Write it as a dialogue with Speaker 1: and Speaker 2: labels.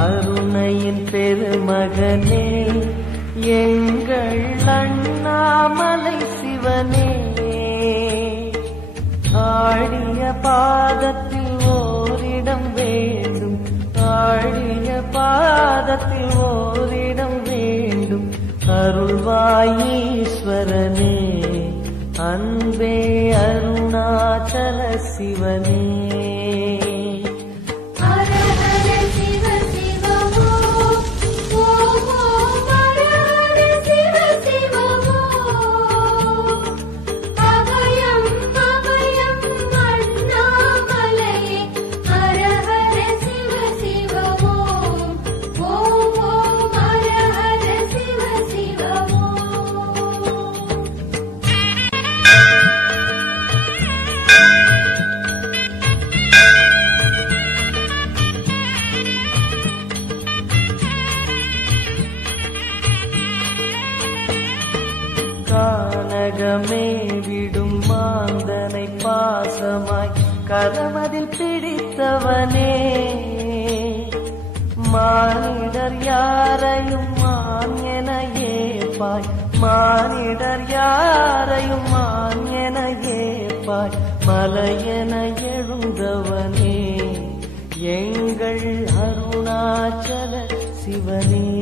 Speaker 1: அருணையின் பெருமகனே எங்கள் அண்ணாமலை சிவனே. ஆழிய பாதத்தில் ஓரிடம் வேண்டும் ஆழிய பாதத்தில் ஓரிடம் வேண்டும். அருள்வாயீஸ்வரனே அன்பே அருணாச்சல சிவனே. கானகமே விடும் மாந்தனை பாசமாய் கதமதில் பிடித்தவனே. மானிடர் யாரையும் மான் என ஏப்பாய் மானிடர் யாரையும் மான் என ஏப்பாய் மலையென எழுந்தவனே. எங்கள் அருணாச்சல சிவனே.